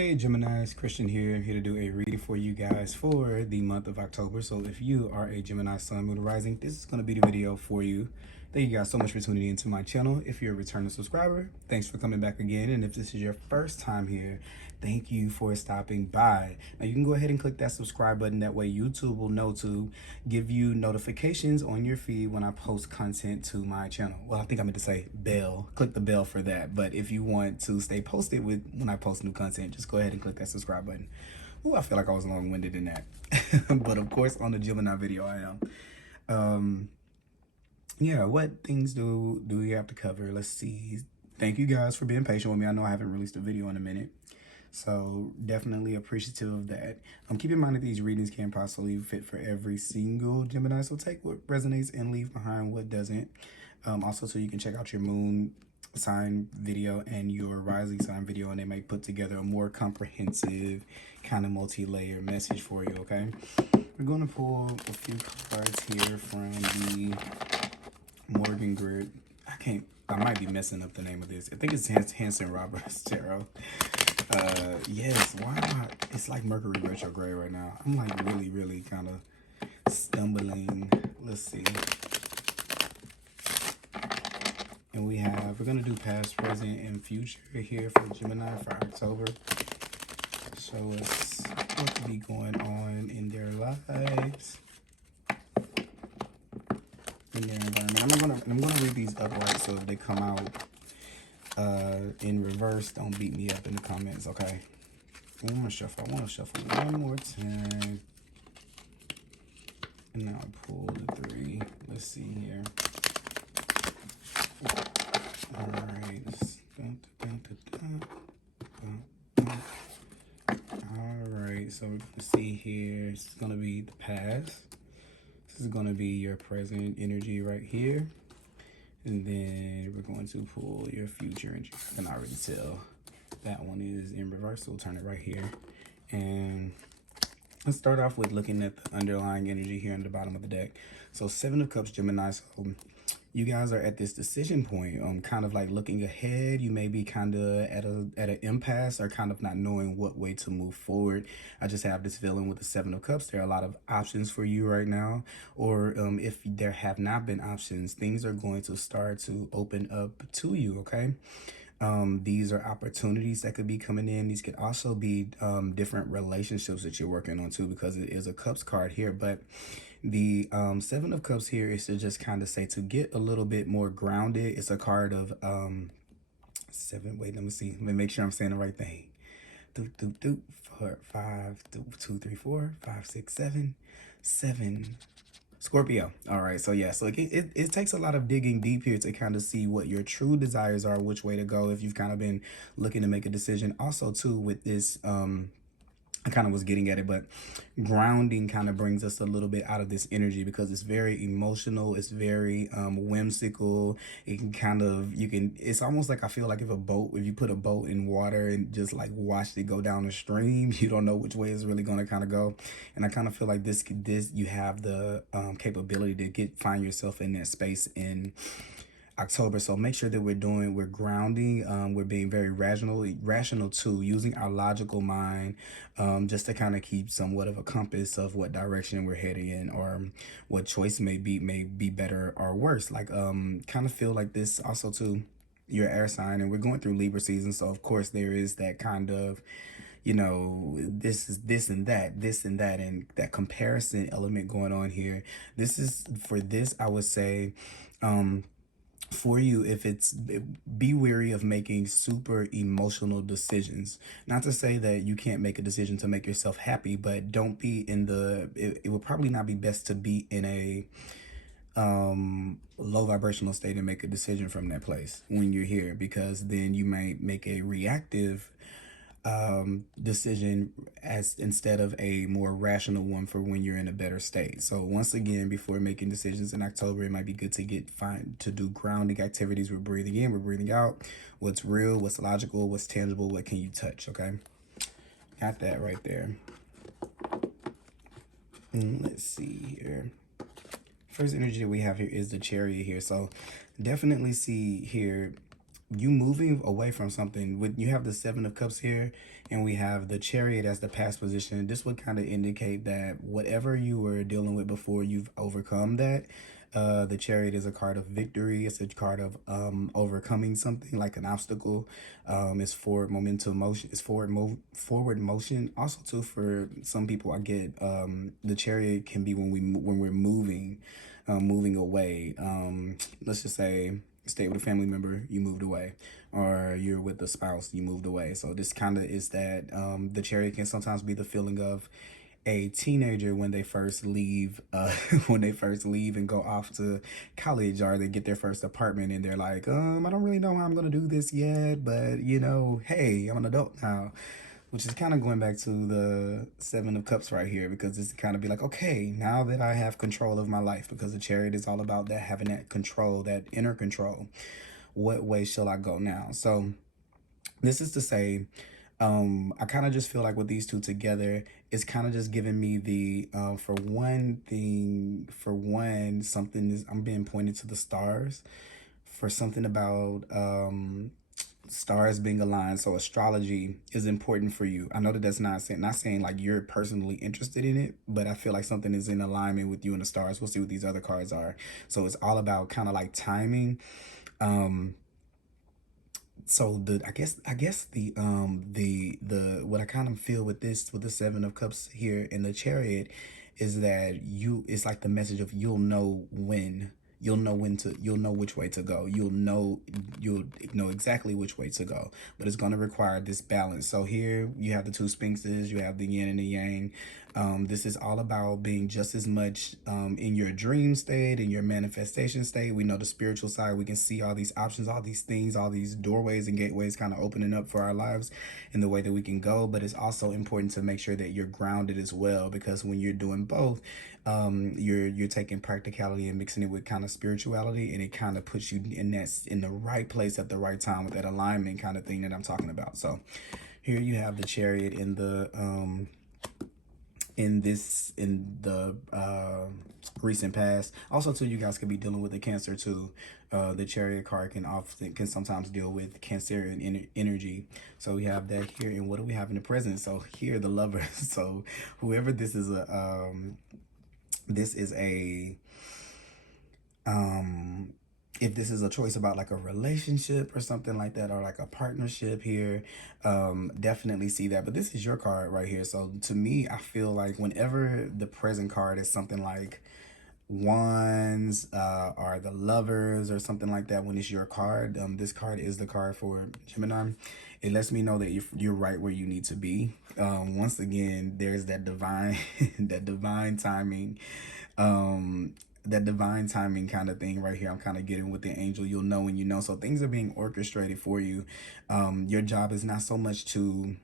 Hey Gemini, it's Christian here to do a reading for you guys for the month of October. So if you are a Gemini Sun, Moon, or Rising, this is going to be the video for you. Thank you guys so much for tuning into my channel. If you're a returning subscriber, thanks for coming back again. And if this is your first time here, thank you for stopping by. Now you can go ahead and click that subscribe button. That way YouTube will know to give you notifications on your feed when I post content to my channel. Well, I think I meant to say bell. Click the bell for that. But if you want to stay posted with when I post new content, just go ahead and click that subscribe button. Oh, I feel like I was long-winded in that. But of course, on the Gemini video, I am. Yeah, what things do we have to cover? Let's see. Thank you guys for being patient with me. I know I haven't released a video in a minute, so definitely appreciative of that. Keep in mind that these readings can't possibly fit for every single Gemini, so take what resonates and leave behind what doesn't. Also, so you can check out your moon sign video and your rising sign video, and they may put together a more comprehensive kind of multi-layer message for you. Okay, we're going to pull a few cards here from the Morgan Grid. I might be messing up the name of this. I think it's Hanson Roberts Tarot. Yes, why not? It's like Mercury retrograde right now. I'm like really kind of stumbling. Let's see. And we're gonna do past, present, and future here for Gemini for October. Show us what could be going on in their lives, in their environment. I'm gonna read these upright, so if they come out in reverse, don't beat me up in the comments, okay? I want to shuffle one more time. And now I pull the 3. Let's see here. Alright. Alright, so we're going to see here. This is going to be the past. This is going to be your present energy right here. And then we're going to pull your future energy. I can already tell that one is in reverse, so we'll turn it right here. And let's start off with looking at the underlying energy here on the bottom of the deck. So 7 of Cups, Gemini. So you guys are at this decision point, kind of like looking ahead. You may be kind of at an impasse or kind of not knowing what way to move forward. I just have this feeling with the 7 of Cups. There are a lot of options for you right now, or if there have not been options, things are going to start to open up to you, okay? These are opportunities that could be coming in. These could also be different relationships that you're working on too, because it is a Cups card here. But the 7 of Cups here is to just kind of say to get a little bit more grounded. It's a card of 7. Wait, let me see. Let me make sure I'm saying the right thing. 4, 5, 2, 3, 4, 5, 6, 7, 7. Scorpio. All right. So yeah, so it takes a lot of digging deep here to kind of see what your true desires are, which way to go if you've kind of been looking to make a decision. Also too, with this, I kind of was getting at it, but grounding kind of brings us a little bit out of this energy because it's very emotional. It's very whimsical. It can kind of, it's almost like, I feel like if you put a boat in water and just like watched it go down a stream, you don't know which way it's really going to kind of go. And I kind of feel like this, you have the capability to find yourself in that space in October. So make sure that we're grounding, we're being very rational too, using our logical mind, just to kind of keep somewhat of a compass of what direction we're heading in, or what choice may be better or worse. Like kind of feel like this also too, your air sign, and we're going through Libra season, so of course there is that kind of, you know, this is this and that, and that comparison element going on here. This is for this, I would say, for you, be wary of making super emotional decisions. Not to say that you can't make a decision to make yourself happy, but don't be in it would probably not be best to be in a low vibrational state and make a decision from that place when you're here, because then you might make a reactive decision instead of a more rational one for when you're in a better state. So once again, before making decisions in October, it might be good to do grounding activities. We're breathing in, we're breathing out. What's real, what's logical, what's tangible, what can you touch? Okay, got that right there. And let's see here. First energy that we have here is the Chariot here. So definitely see here you moving away from something. With you have the Seven of Cups here, and we have the Chariot as the past position. This would kind of indicate that whatever you were dealing with before, you've overcome that. The Chariot is a card of victory. It's a card of overcoming something like an obstacle. It's forward momentum motion. It's forward motion. Also, too, for some people, I get the Chariot can be when we're moving, moving away. Let's just say stay with a family member, you moved away, or you're with a spouse, you moved away. So this kind of is that the Chariot can sometimes be the feeling of a teenager when they first leave when they first leave and go off to college, or they get their first apartment and they're like, I don't really know how I'm gonna do this yet, but you know, hey, I'm an adult now. Which is kind of going back to the Seven of Cups right here, because it's kind of be like, okay, now that I have control of my life, because the Chariot is all about that, having that control, that inner control. What way shall I go now? So this is to say, I kind of just feel like with these two together, it's kind of just giving me the, for one, something is, I'm being pointed to the stars for something about, stars being aligned. So astrology is important for you. I know that that's not saying like you're personally interested in it, but I feel like something is in alignment with you and the stars. We'll see what these other cards are. So it's all about kind of like timing. So I guess the what I kind of feel with this, with the Seven of Cups here in the Chariot, is that it's like the message of you'll know when. You'll know which way to go. You'll know exactly which way to go. But it's going to require this balance. So here you have the two sphinxes, you have the yin and the yang. This is all about being just as much in your dream state, in your manifestation state. We know the spiritual side. We can see all these options, all these things, all these doorways and gateways kind of opening up for our lives in the way that we can go. But it's also important to make sure that you're grounded as well, because when you're doing both, you're taking practicality and mixing it with kind of spirituality, and it kind of puts you in the right place at the right time with that alignment kind of thing that I'm talking about. So here you have the Chariot in the in the recent past. Also too, you guys could be dealing with the Cancer too. The Chariot card can sometimes deal with Cancerian energy. So we have that here. And what do we have in the present? So here, the Lovers. So whoever this is if this is a choice about like a relationship or something like that, or like a partnership here, definitely see that. But this is your card right here. So to me, I feel like whenever the present card is something like Wands, or the Lovers or something like that, when it's your card, this card is the card for Gemini. It lets me know that you're right where you need to be. Once again, there's that divine that divine timing, that divine timing kind of thing right here. I'm kind of getting with the angel. You'll know when you know. So things are being orchestrated for you. Your job is not so much to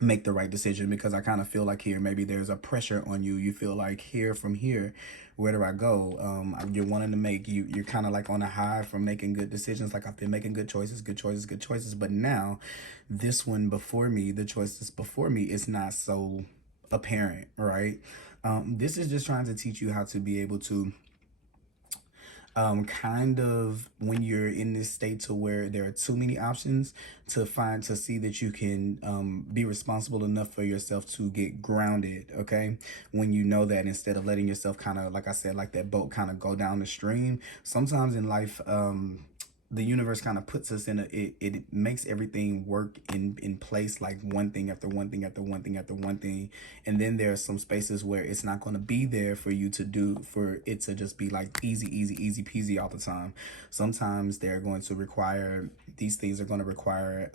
make the right decision, because I kind of feel like here maybe there's a pressure on you. You feel like from here, where do I go? You're wanting to make, you're kind of like on a high from making good decisions. Like I've been making good choices. But now this one before me, the choices before me, is not so apparent, right? This is just trying to teach you how to be able to kind of, when you're in this state to where there are too many options, to see that you can be responsible enough for yourself to get grounded. Okay, when you know that, instead of letting yourself kind of, like I said, like that boat kind of go down the stream. Sometimes in life, the universe kind of puts us in it makes everything work in place, like one thing after one thing after one thing after one thing. And then there are some spaces where it's not going to be there for you to do, for it to just be like easy peasy all the time. Sometimes they're going to require, these things are going to require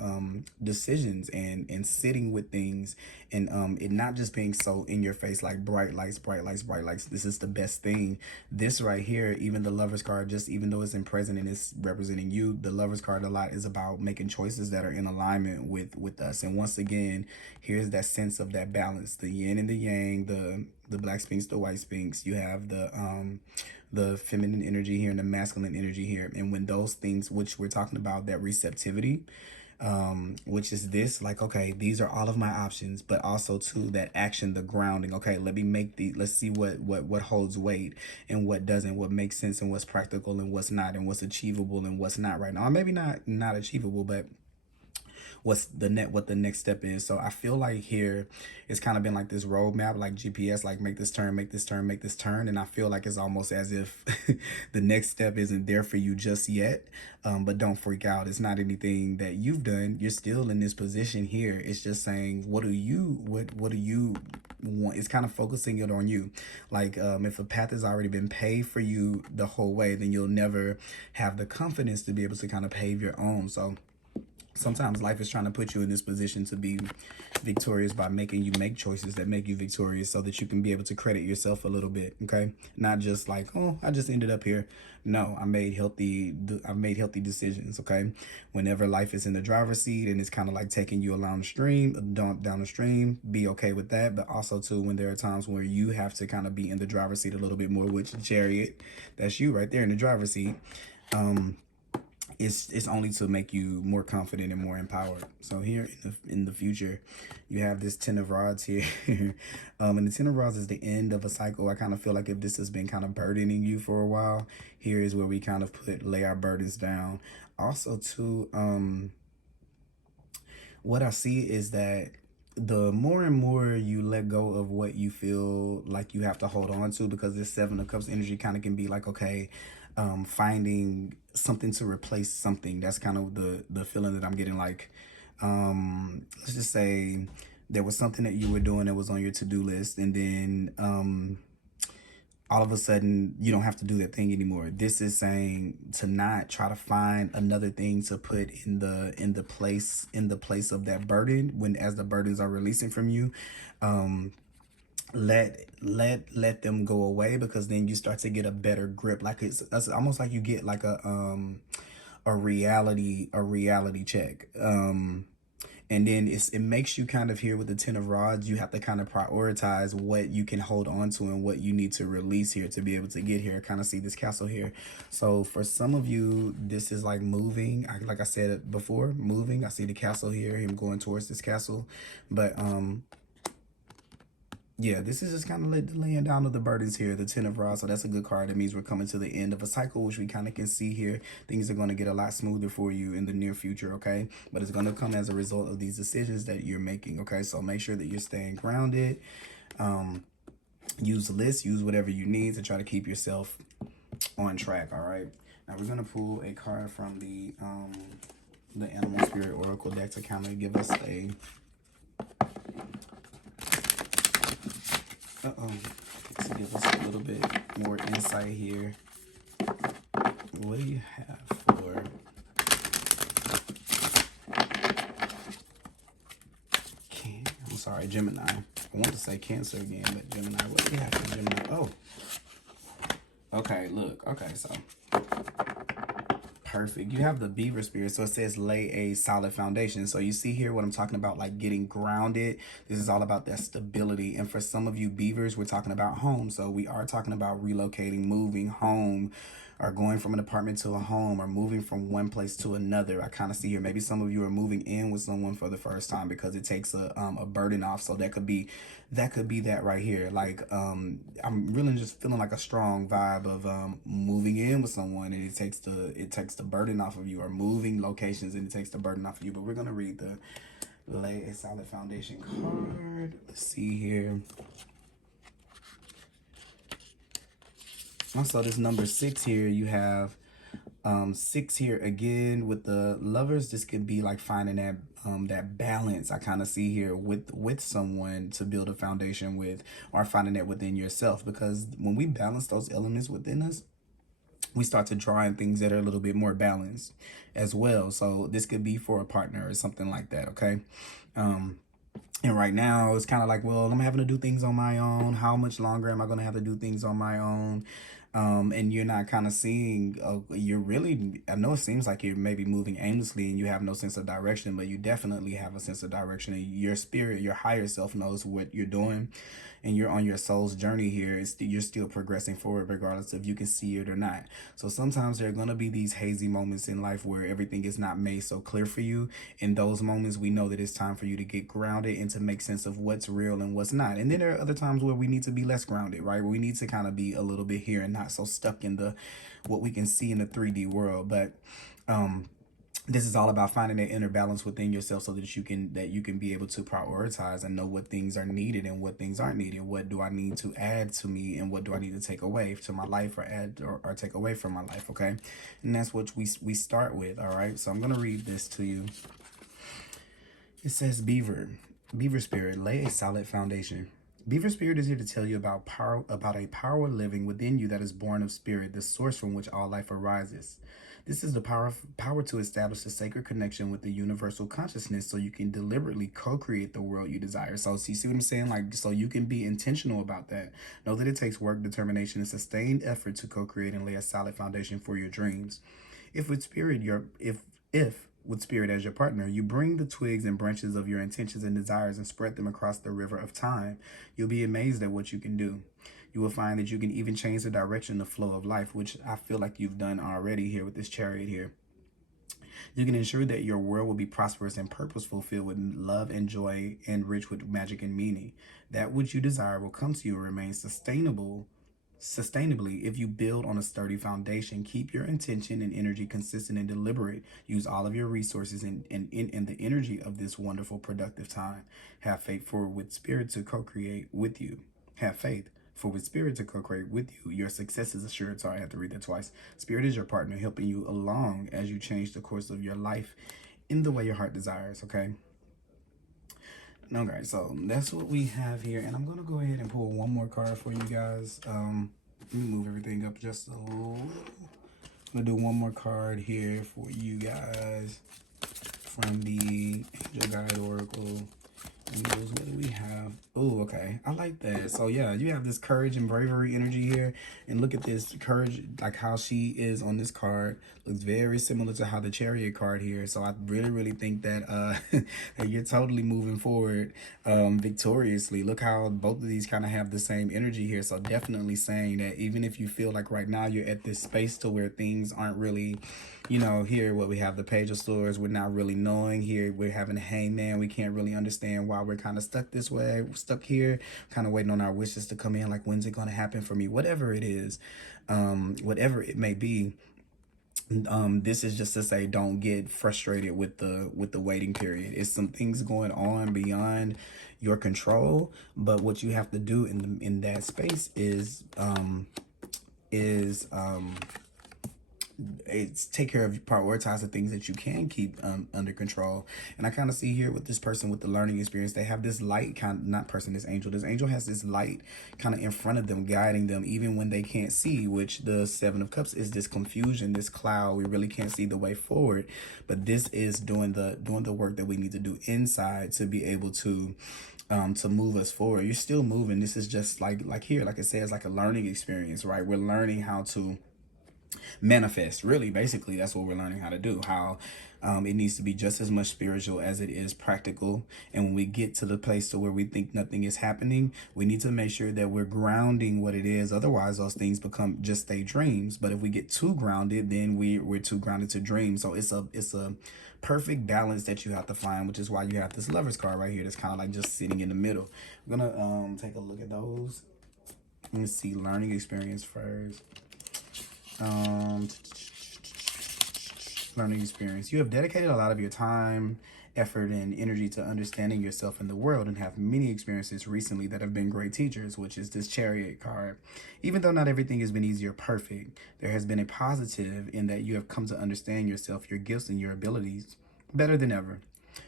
decisions and sitting with things, and it not just being so in your face, like bright lights. This is the best thing. This right here, even the Lovers card, just even though it's in present and it's representing you, the Lovers card a lot is about making choices that are in alignment with us. And once again, here's that sense of that balance, the yin and the yang, the black sphinx, the white sphinx. You have the feminine energy here and the masculine energy here. And when those things, which we're talking about, that receptivity, which is this, like, okay, these are all of my options, but also too that action, the grounding. Okay, let's see what holds weight and what doesn't, what makes sense and what's practical and what's not, and what's achievable and what's not right now. Or maybe not achievable, but what the next step is. So I feel like here it's kind of been like this roadmap, like GPS, like make this turn, make this turn, make this turn. And I feel like it's almost as if the next step isn't there for you just yet. But don't freak out. It's not anything that you've done. You're still in this position here. It's just saying, what do you want? It's kind of focusing it on you. Like if a path has already been paved for you the whole way, then you'll never have the confidence to be able to kind of pave your own. So sometimes life is trying to put you in this position to be victorious by making you make choices that make you victorious, so that you can be able to credit yourself a little bit. Okay, not just like, oh, I just ended up here. No, I've made healthy decisions. Okay, whenever life is in the driver's seat and it's kind of like taking you along the stream, down the stream, be okay with that. But also too, when there are times where you have to kind of be in the driver's seat a little bit more, which Chariot, that's you right there in the driver's seat. It's only to make you more confident and more empowered. So here in the future, you have this 10 of rods here. And the 10 of rods is the end of a cycle. I kind of feel like if this has been kind of burdening you for a while, here is where we kind of lay our burdens down. Also too, what I see is that the more and more you let go of what you feel like you have to hold on to, because this 7 of Cups energy kind of can be like, okay, finding something to replace something. That's kind of the feeling that I'm getting. Like, let's just say there was something that you were doing that was on your to-do list, and then all of a sudden you don't have to do that thing anymore. This is saying to not try to find another thing to put in the place of that burden, when as the burdens are releasing from you. Let them go away, because then you start to get a better grip. Like it's almost like you get like a reality check. And then it makes you kind of, here with the 10 of rods, you have to kind of prioritize what you can hold on to and what you need to release here to be able to get here. I kind of see this castle here. So for some of you, this is like moving. Like I said before, moving. I see the castle here, him going towards this castle. But yeah, this is just kind of laying down of the burdens here, the 10 of rods. So that's a good card. That means we're coming to the end of a cycle, which we kind of can see here. Things are going to get a lot smoother for you in the near future, okay? But it's going to come as a result of these decisions that you're making, okay? So make sure that you're staying grounded. Use lists, use whatever you need to try to keep yourself on track, all right? Now we're going to pull a card from the Animal Spirit Oracle deck to kind of give us a... Let's give us a little bit more insight here. What do you have for I'm sorry, Gemini. I want to say Cancer again, but Gemini. What do you have for Gemini? Oh. Okay, look. Okay, so perfect. You have the Beaver Spirit, so it says lay a solid foundation. So you see here what I'm talking about, like getting grounded. This is all about that stability. And for some of you beavers, we're talking about home. So we are talking about relocating, moving home, or going from an apartment to a home, or moving from one place to another. I kind of see here, maybe some of you are moving in with someone for the first time because it takes a burden off. So that could be that right here. Like I'm really just feeling like a strong vibe of moving in with someone, and it takes the burden off of you, or moving locations and it takes the burden off of you. But we're gonna read the lay a solid foundation card. Let's see here. Also, this number 6 here, you have 6 here again with the Lovers. This could be like finding that balance I kind of see here with someone to build a foundation with, or finding that within yourself. Because when we balance those elements within us, we start to draw in things that are a little bit more balanced as well. So this could be for a partner or something like that, okay? And right now, it's kind of like, well, I'm having to do things on my own. How much longer am I going to have to do things on my own? And you're not kind of seeing, you're really, I know it seems like you're maybe moving aimlessly and you have no sense of direction, but you definitely have a sense of direction, and your spirit, your higher self knows what you're doing, and you're on your soul's journey here. You're still progressing forward regardless if you can see it or not. So sometimes there are going to be these hazy moments in life where everything is not made so clear for you. In those moments, we know that it's time for you to get grounded and to make sense of what's real and what's not. And then there are other times where we need to be less grounded, right? We need to kind of be a little bit here and not so stuck in the what we can see in the 3D world. But this is all about finding that inner balance within yourself so that you can be able to prioritize and know what things are needed and what things aren't needed. What do I need to add to me and what do I need to take away to my life, or add or take away from my life? Okay, and that's what we start with. All right, so I'm gonna read this to you. It says, Beaver spirit, lay a solid foundation. Beaver spirit is here to tell you about a power living within you that is born of spirit, the source from which all life arises. This is the power to establish a sacred connection with the universal consciousness so you can deliberately co-create the world you desire. So you see what I'm saying? Like, so you can be intentional about that. Know that it takes work, determination, and sustained effort to co-create and lay a solid foundation for your dreams. If with spirit, with spirit as your partner, you bring the twigs and branches of your intentions and desires and spread them across the river of time, you'll be amazed at what you can do. You will find that you can even change the direction, the flow of life, which I feel like you've done already here with this chariot here. You can ensure that your world will be prosperous and purposeful, filled with love and joy, and rich with magic and meaning. That which you desire will come to you and remain sustainably if you build on a sturdy foundation. Keep your intention and energy consistent and deliberate. Use all of your resources and the energy of this wonderful productive time. Have faith for with spirit to co-create with you. Have faith for with spirit to co-create with you. Your success is assured. Sorry, I have to read that twice. Spirit is your partner, helping you along as you change the course of your life in the way your heart desires. Okay. Okay, so that's what we have here, and I'm gonna go ahead and pull one more card for you guys. Let me move everything up just a little. I'm gonna do one more card here for you guys from the Angel Guide Oracle. Angels, what do we have? Oh, okay. I like that. So yeah, you have this courage and bravery energy here. And look at this courage, like how she is on this card. Looks very similar to how the Chariot card here. So I really, really think that that you're totally moving forward victoriously. Look how both of these kind of have the same energy here. So definitely saying that even if you feel like right now you're at this space to where things aren't really, you know, here what we have the Page of Swords, we're not really knowing. Here we're having a Hangman. We can't really understand why we're kind of stuck this way, stuck here, kind of waiting on our wishes to come in, like when's it going to happen for me, whatever it is, whatever it may be. This is just to say, don't get frustrated with the waiting period. It's some things going on beyond your control, but what you have to do in that space is it's take care of, prioritize the things that you can keep under control. And I kind of see here with this person with the learning experience, they have this light kind of, not person, this angel has this light kind of in front of them, guiding them even when they can't see, which the Seven of Cups is this confusion, this cloud. We really can't see the way forward, but this is doing the work that we need to do inside to be able to move us forward. You're still moving. This is just like here, like it says, like a learning experience, right? We're learning how to manifest. Really, basically, that's what we're learning how to do. How it needs to be just as much spiritual as it is practical. And when we get to the place to where we think nothing is happening, we need to make sure that we're grounding what it is. Otherwise, those things become just daydreams. But if we get too grounded, then we're too grounded to dream. So it's a perfect balance that you have to find, which is why you have this Lover's card right here that's kind of like just sitting in the middle. I'm gonna take a look at those. Let me see, learning experience first. Learning experience. You have dedicated a lot of your time, effort, and energy to understanding yourself in the world and have many experiences recently that have been great teachers, which is this Chariot card. Even though not everything has been easy or perfect, there has been a positive in that you have come to understand yourself, your gifts, and your abilities better than ever.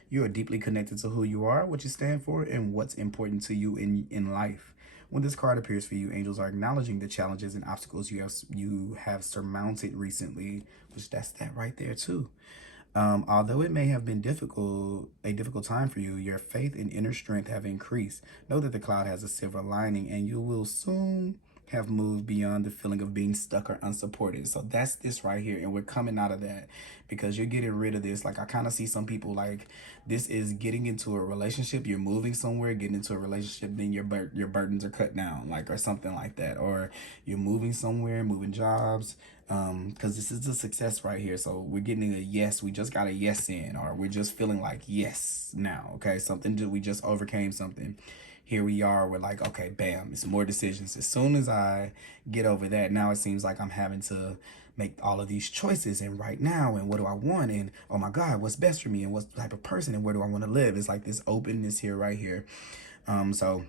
You are deeply connected to who you are, what you stand for, and what's important to you in life. When this card appears for you, angels are acknowledging the challenges and obstacles you have surmounted recently, which that's that right there too. Although it may have been a difficult time for you, your faith and inner strength have increased. Know that the cloud has a silver lining, and you will soon have moved beyond the feeling of being stuck or unsupported. So that's this right here, and we're coming out of that because you're getting rid of this. Like, I kind of see some people like this is getting into a relationship. You're moving somewhere, getting into a relationship, then your burdens are cut down, like, or something like that, or you're moving somewhere, moving jobs. Because this is a success right here. So we're getting a yes. We just got a yes in, or we're just feeling like yes now. Okay, something we just overcame something. Here we are, we're like, okay, bam, it's more decisions. As soon as I get over that, now it seems like I'm having to make all of these choices, and right now, and what do I want, and oh my God, what's best for me, and what type of person, and where do I want to live? It's like this openness here, right here. So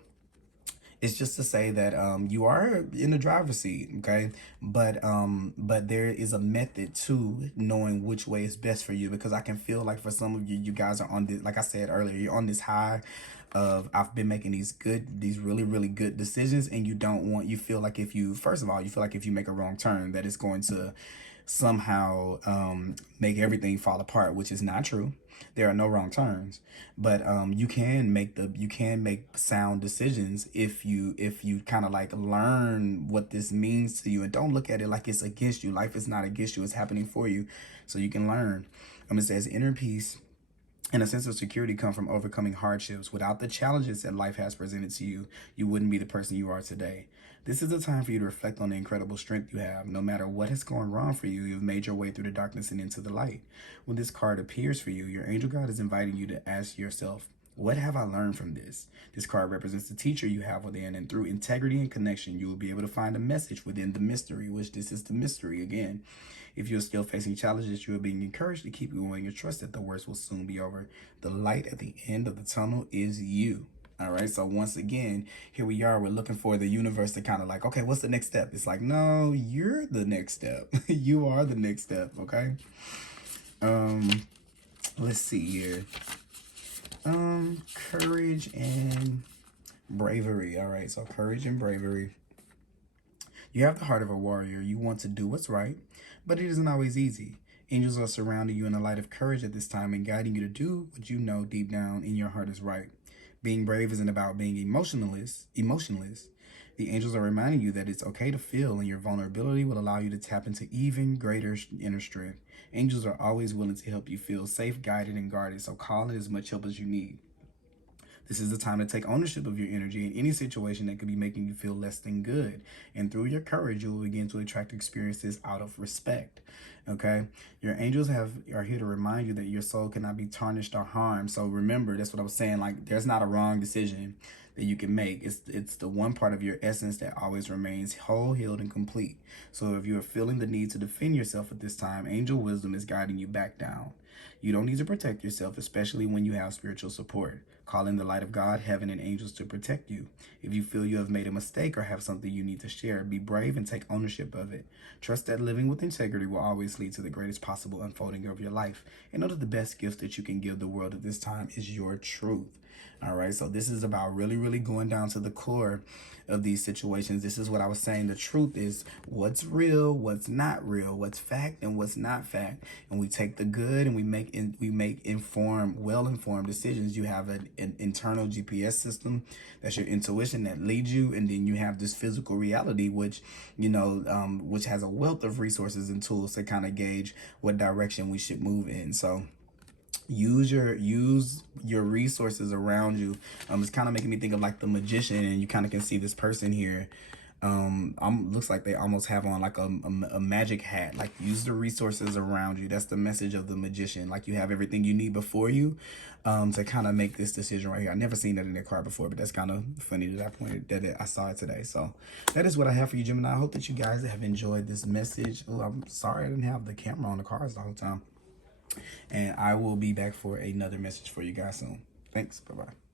it's just to say that you are in the driver's seat, okay? But there is a method to knowing which way is best for you, because I can feel like for some of you, you guys are on this, like I said earlier, you're on this high of I've been making these really, really good decisions, and you feel like if you, first of all, you feel like if you make a wrong turn, that it's going to somehow make everything fall apart, which is not true. There are no wrong turns, but you can make sound decisions if you kind of like learn what this means to you, and don't look at it like it's against you. Life is not against you, it's happening for you, so you can learn. It says inner peace and a sense of security come from overcoming hardships. Without the challenges that life has presented to you, you wouldn't be the person you are today. This is a time for you to reflect on the incredible strength you have. No matter what has gone wrong for you, you've made your way through the darkness and into the light. When this card appears for you, your angel guide is inviting you to ask yourself, what have I learned from this? This card represents the teacher you have within, and through integrity and connection, you will be able to find a message within the mystery, which this is the mystery again. If you're still facing challenges, you are being encouraged to keep going and trust that the worst will soon be over. The light at the end of the tunnel is you. All right, so once again, here we are. We're looking for the universe to kind of like, okay, what's the next step? It's like, no, you're the next step. You are the next step, okay? Let's see here. Courage and bravery. All right, so courage and bravery. You have the heart of a warrior. You want to do what's right, but it isn't always easy. Angels are surrounding you in a light of courage at this time and guiding you to do what you know deep down in your heart is right. Being brave isn't about being emotionless. The angels are reminding you that it's okay to feel, and your vulnerability will allow you to tap into even greater inner strength. Angels are always willing to help you feel safe, guided, and guarded, so call in as much help as you need. This is the time to take ownership of your energy in any situation that could be making you feel less than good. And through your courage, you will begin to attract experiences out of respect. Okay? Your angels are here to remind you that your soul cannot be tarnished or harmed. So remember, that's what I was saying. Like, there's not a wrong decision that you can make. It's the one part of your essence that always remains whole, healed, and complete. So if you're feeling the need to defend yourself at this time, angel wisdom is guiding you back down. You don't need to protect yourself, especially when you have spiritual support. Call in the light of God, heaven, and angels to protect you. If you feel you have made a mistake or have something you need to share, be brave and take ownership of it. Trust that living with integrity will always lead to the greatest possible unfolding of your life. And know that the best gift that you can give the world at this time is your truth. All right, so this is about really, really going down to the core of these situations. This is what I was saying. The truth is what's real, what's not real, what's fact and what's not fact. And we take the good and we make informed, well-informed decisions. You have an internal GPS system. That's your intuition that leads you. And then you have this physical reality, which, which has a wealth of resources and tools to kind of gauge what direction we should move in. So use your resources around you. It's kind of making me think of like the magician, and you kind of can see this person here. Looks like they almost have on like a magic hat. Like, use the resources around you. That's the message of the magician. Like, you have everything you need before you to kind of make this decision right here. I've never seen that in their card before, but that's kind of funny that I saw it today. So that is what I have for you, Gemini. I hope that you guys have enjoyed this message. Oh, I'm sorry I didn't have the camera on the cards the whole time. And I will be back for another message for you guys soon. Thanks. Bye-bye.